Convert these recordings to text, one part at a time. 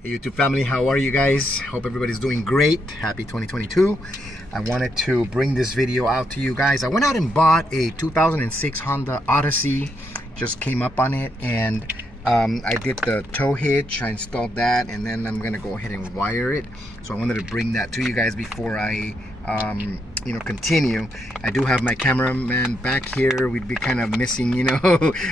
Hey YouTube family, how are you guys? Hope everybody's doing great. Happy 2022. I wanted to bring this video out to you guys. I went out and bought a 2006 Honda Odyssey. Just came up on it, and I did the tow hitch. I installed that, and then I'm gonna go ahead and wire it. So I wanted to bring that to you guys before I continue. I do have my cameraman back here. We'd be kind of missing,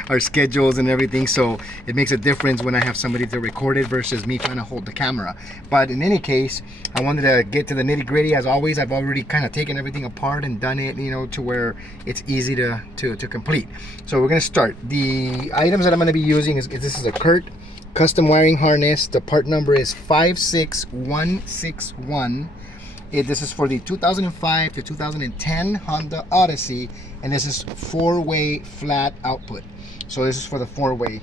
our schedules and everything. So it makes a difference when I have somebody to record it versus me trying to hold the camera. But in any case, I wanted to get to the nitty gritty. As always, I've already kind of taken everything apart and done it, to where it's easy to complete. So we're gonna start. The items that I'm gonna be using this is a Curt custom wiring harness. The part number is 56161. This is for the 2005 to 2010 Honda Odyssey, and this is 4-way flat output. So this is for the 4-way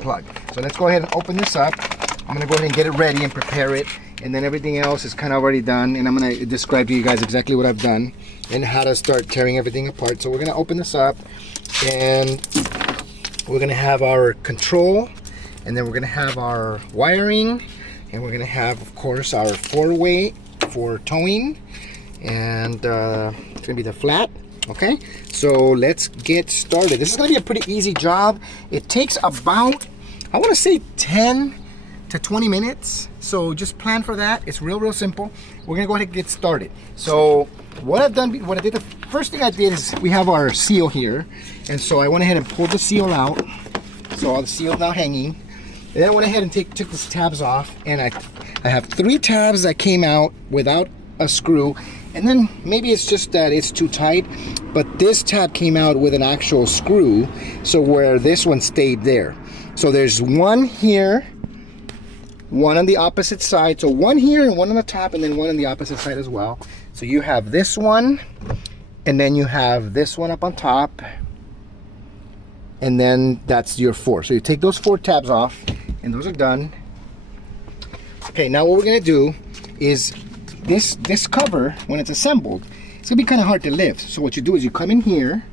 plug. So let's go ahead and open this up. I'm gonna go ahead and get it ready and prepare it, and then everything else is kind of already done, and I'm gonna describe to you guys exactly what I've done and how to start tearing everything apart. So we're gonna open this up, and we're gonna have our control, and then we're gonna have our wiring, and we're gonna have, of course, our 4-way for towing, and it's gonna be the flat. Okay, so let's get started. This is gonna be a pretty easy job. It takes about, I want to say 10 to 20 minutes, so just plan for that. It's real simple. We're gonna go ahead and get started. So what I did, the first thing I did is we have our seal here, and so I went ahead and pulled the seal out. So all the seal's now hanging. And then I went ahead and took these tabs off, and I have 3 tabs that came out without a screw, and then maybe it's just that it's too tight, but this tab came out with an actual screw, so where this one stayed there. So there's one here, one on the opposite side, so one here and one on the top, and then one on the opposite side as well. So you have this one, and then you have this one up on top, and then that's your 4. So you take those 4 tabs off, and those are done. Okay, now what we're gonna do is this cover, when it's assembled, it's gonna be kind of hard to lift. So what you do is you come in here,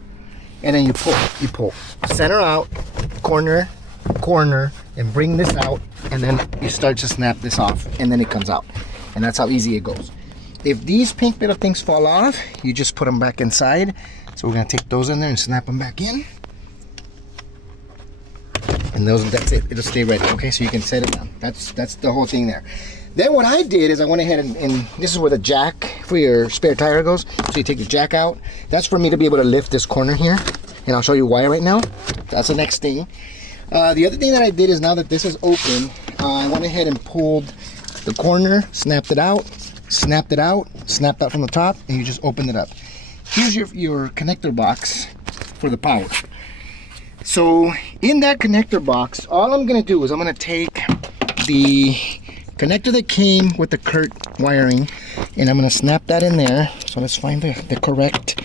and then you pull, center out, corner, and bring this out, and then you start to snap this off, and then it comes out, and that's how easy it goes. If these pink little things fall off, you just put them back inside. So we're gonna take those in there and snap them back in. And that's it. It'll stay ready. Okay, so you can set it down. That's the whole thing there. Then what I did is I went ahead and this is where the jack for your spare tire goes. So you take the jack out. That's for me to be able to lift this corner here, and I'll show you why right now. That's the next thing. The other thing that I did is, now that this is open, I went ahead and pulled the corner, snapped it out, snapped out from the top, and you just open it up. Here's your connector box for the power. So in that connector box, all I'm gonna do is I'm gonna take the connector that came with the Curt wiring, and I'm gonna snap that in there. So let's find the correct,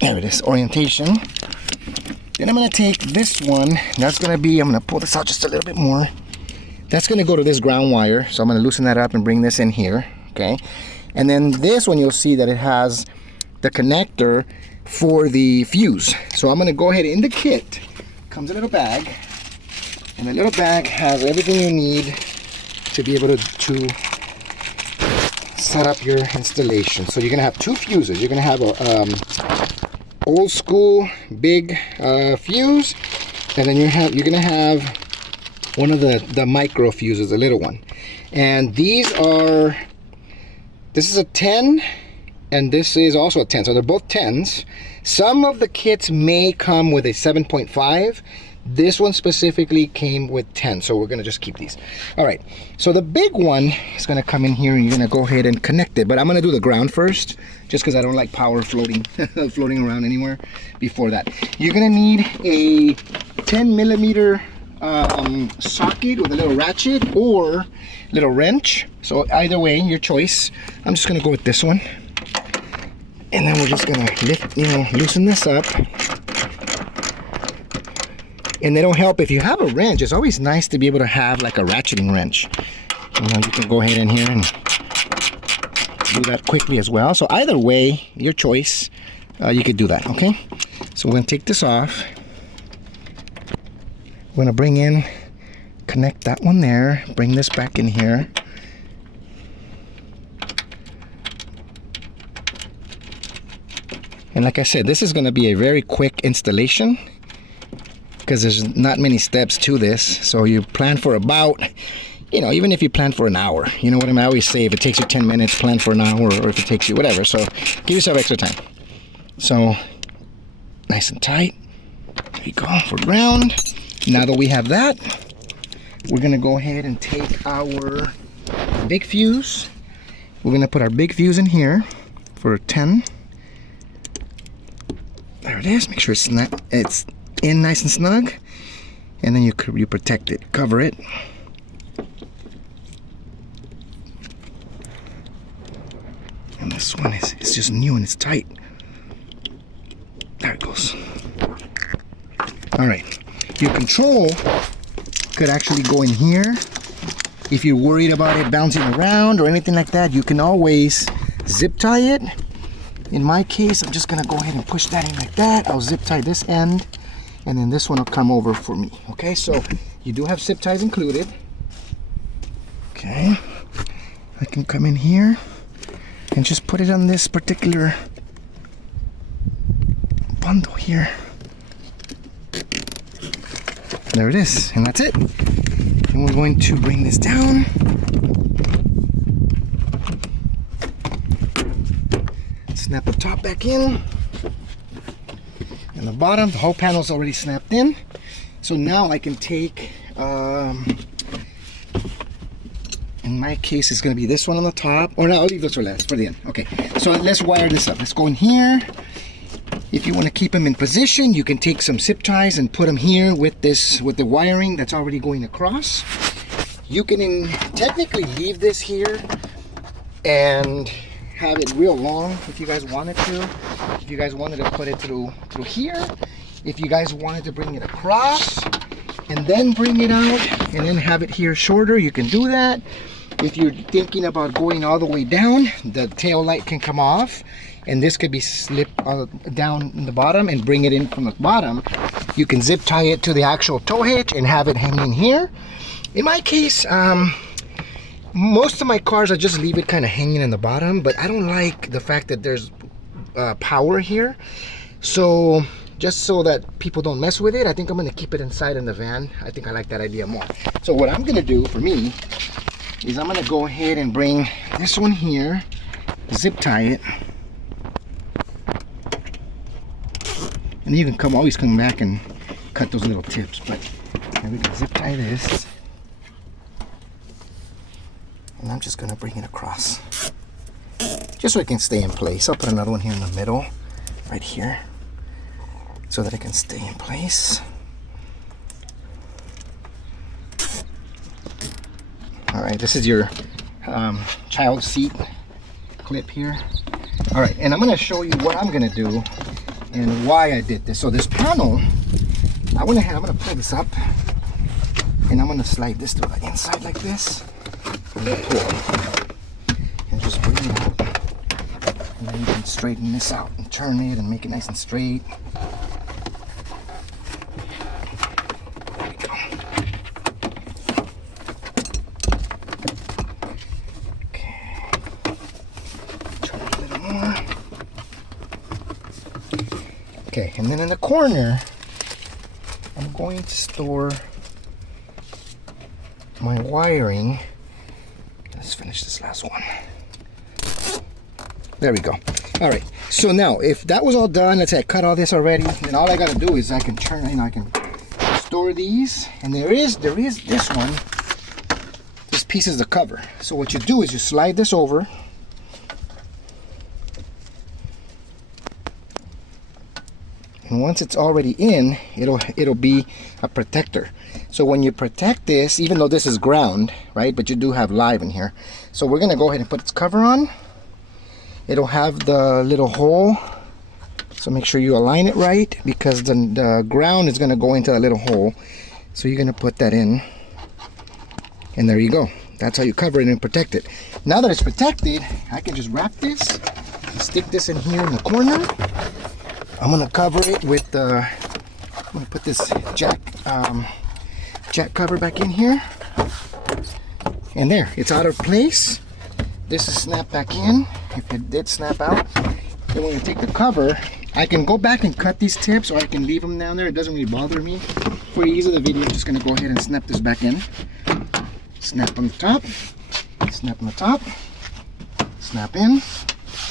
there it is, orientation. Then I'm gonna take this one, that's gonna be, I'm gonna pull this out just a little bit more. That's gonna go to this ground wire. So I'm gonna loosen that up and bring this in here, okay? And then this one, you'll see that it has the connector for the fuse. So I'm gonna go ahead, in the kit comes a little bag, and the little bag has everything you need to be able to set up your installation. So you're gonna have 2 fuses. You're gonna have a old school big fuse, and then you're gonna have one of the micro fuses, the little one. And this is a 10, and this is also a 10, so they're both 10s. Some of the kits may come with a 7.5. This one specifically came with 10, so we're gonna just keep these. All right, so the big one is gonna come in here, and you're gonna go ahead and connect it, but I'm gonna do the ground first, just because I don't like power floating around anywhere before that. You're gonna need a 10mm socket with a little ratchet or little wrench. So either way, your choice. I'm just gonna go with this one. And then we're just gonna loosen this up. And it'll help if you have a wrench. It's always nice to be able to have like a ratcheting wrench. You can go ahead in here and do that quickly as well. So either way, your choice, you could do that, okay? So we're gonna take this off. We're gonna bring in connect that one there, bring this back in here. And like I said, this is going to be a very quick installation because there's not many steps to this. So you plan for about, you know, even if you plan for an hour, you know what I mean? I always say if it takes you 10 minutes, plan for an hour, or if it takes you whatever. So give yourself extra time. So nice and tight. There you go, for ground. Now that we have that, we're going to go ahead and take our big fuse. We're going to put our big fuse in here for 10. There it is. Make sure it's in nice and snug, and then you protect it, cover it. And this one is just new and it's tight. There it goes. All right, your control could actually go in here. If you're worried about it bouncing around or anything like that, you can always zip tie it. In my case, I'm just gonna go ahead and push that in like that. I'll zip tie this end, and then this one will come over for me. Okay, so you do have zip ties included. Okay, I can come in here and just put it on this particular bundle here. There it is, and that's it. And we're going to bring this down. Snap the top back in, and the bottom, the whole panel is already snapped in. So now I can take, in my case, it's going to be this one on the top, or no, I'll leave this for last, for the end. Okay, so let's wire this up. Let's go in here. If you want to keep them in position, you can take some zip ties and put them here with this, with the wiring that's already going across. You can technically leave this here and have it real long if you guys wanted to. If you guys wanted to put it through here, if you guys wanted to bring it across and then bring it out and then have it here shorter, you can do that. If you're thinking about going all the way down, the tail light can come off and this could be slipped down in the bottom and bring it in from the bottom. You can zip tie it to the actual tow hitch and have it hanging here. In my case, most of my cars, I just leave it kind of hanging in the bottom, but I don't like the fact that there's power here. So just so that people don't mess with it, I think I'm going to keep it inside in the van. I think I like that idea more. So what I'm going to do for me is I'm going to go ahead and bring this one here, zip tie it, and you can always come back and cut those little tips. But here we go, zip tie this. And I'm just going to bring it across just so it can stay in place. I'll put another one here in the middle right here so that it can stay in place. All right, this is your child seat clip here. All right, and I'm going to show you what I'm going to do and why I did this. So this panel, I'm going to pull this up and I'm going to slide this to the inside like this. And then pull and just bring it out, and then you can straighten this out and turn it and make it nice and straight. There we go. Okay, turn it a little more. Okay, and then in the corner I'm going to store my wiring. Let's finish this last one. There we go. All right, so now if that was all done, let's say I cut all this already, then all I got to do is I can turn, you know, I can store these, and there is this one. This piece is the cover. So what you do is you slide this over, and once it's already in, it'll be a protector. So when you protect this, even though this is ground, right, but you do have live in here. So we're gonna go ahead and put its cover on. It'll have the little hole, so make sure you align it right, because the ground is gonna go into that little hole. So you're gonna put that in, and there you go. That's how you cover it and protect it. Now that it's protected, I can just wrap this, stick this in here in the corner. I'm gonna cover it with I'm gonna put this jack jack cover back in here. And there, it's out of place. This is snapped back in. If it did snap out, then when you take the cover, I can go back and cut these tips, or I can leave them down there. It doesn't really bother me. For ease of the video, I'm just gonna go ahead and snap this back in. Snap on the top, snap on the top, snap in,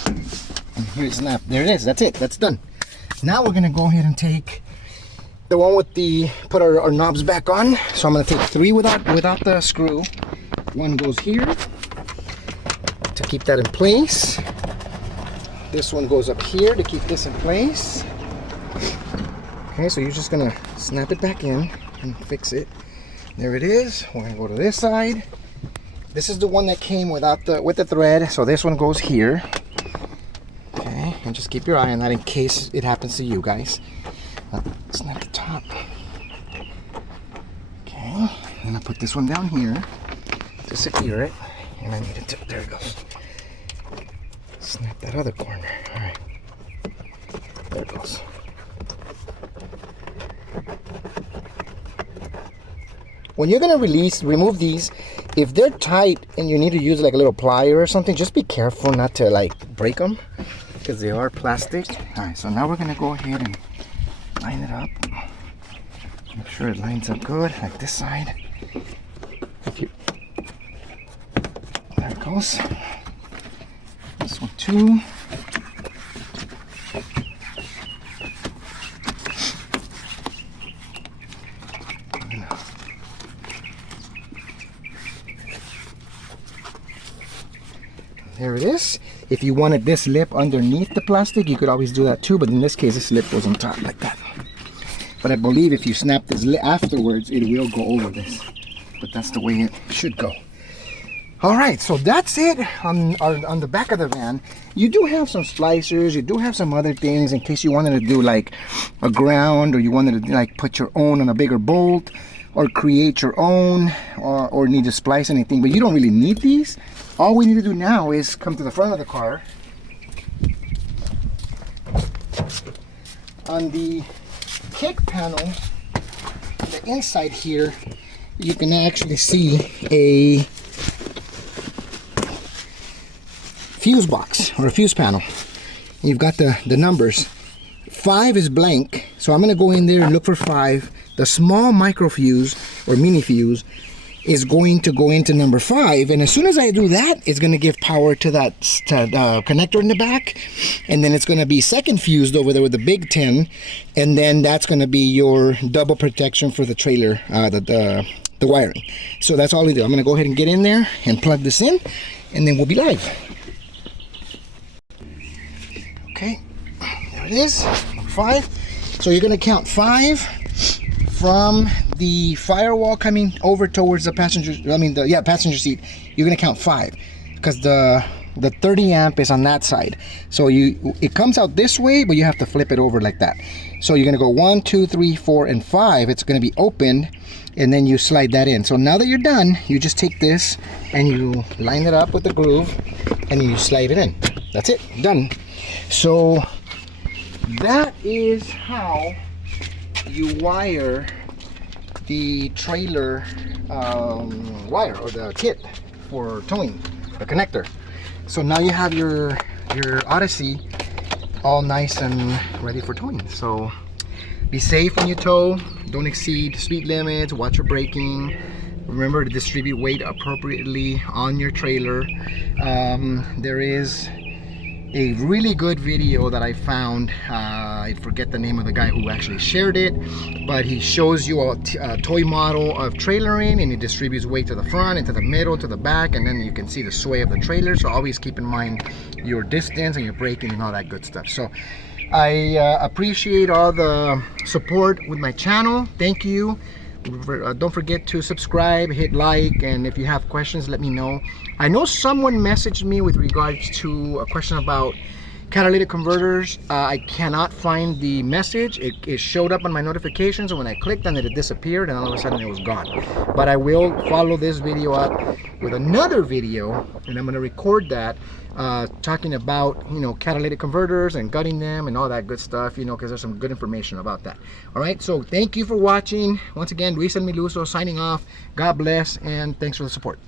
and here's snap. There it is, that's it, that's done. Now we're gonna go ahead and take the one with the, put our knobs back on. So I'm gonna take 3 without the screw. One goes here to keep that in place. This one goes up here to keep this in place. Okay, so you're just gonna snap it back in and fix it. There it is. We're gonna go to this side. This is the one that came with the thread, so this one goes here. Okay, and just keep your eye on that in case it happens to you guys. Snap the top. Okay, and I put this one down here to secure it, and I need it to, there it goes. Snap that other corner. All right, there it goes. When you're gonna remove these, if they're tight and you need to use like a little plier or something, just be careful not to like break them, because they are plastic. All right, so now we're gonna go ahead and line it up. Make sure it lines up good, like this side. There it goes. This one too. There it is. If you wanted this lip underneath the plastic, you could always do that too, but in this case this lip goes on top like that. But I believe if you snap this lip afterwards, it will go over this. But that's the way it should go. Alright, so that's it on the back of the van. You do have some splicers, you do have some other things in case you wanted to do like a ground, or you wanted to like put your own on a bigger bolt, or create your own, or need to splice anything, but you don't really need these. All we need to do now is come to the front of the car. On the kick panel, the inside here, you can actually see a fuse box or a fuse panel. You've got the numbers. 5 is blank, so I'm going to go in there and look for 5. The small micro fuse or mini fuse is going to go into number 5, and as soon as I do that, it's going to give power to that connector in the back, and then it's going to be second fused over there with the big 10, and then that's going to be your double protection for the trailer, the wiring. So that's all we do. I'm going to go ahead and get in there and plug this in, and then we'll be live. Okay, there it is, number 5. So you're going to count 5 from the firewall coming over towards the passenger, passenger seat. You're going to count 5 because the 30 amp is on that side. So it comes out this way, but you have to flip it over like that. So you're going to go 1, 2, 3, 4, and 5. It's going to be opened, and then you slide that in. So now that you're done, you just take this and you line it up with the groove, and you slide it in. That's it, done. So that is how you wire the trailer wire, or the kit for towing, the connector. So now you have your Odyssey all nice and ready for towing. So be safe when you tow, don't exceed speed limits, watch your braking, remember to distribute weight appropriately on your trailer. There is a really good video that I found. I forget the name of the guy who actually shared it, but he shows you a toy model of trailering, and he distributes weight to the front and to the middle, to the back, and then you can see the sway of the trailer. So always keep in mind your distance and your braking and all that good stuff. So I appreciate all the support with my channel. Thank you. Don't forget to subscribe, hit like, and if you have questions, let me know. I know someone messaged me with regards to a question about Catalytic converters, I cannot find the message. It showed up on my notifications, and when I clicked on it, it disappeared, and all of a sudden it was gone. But I will follow this video up with another video, and I'm going to record that, talking about, you know, catalytic converters and gutting them and all that good stuff, you know, because there's some good information about that. All right, so thank you for watching. Once again, Luis and Miluso signing off. God bless, and thanks for the support.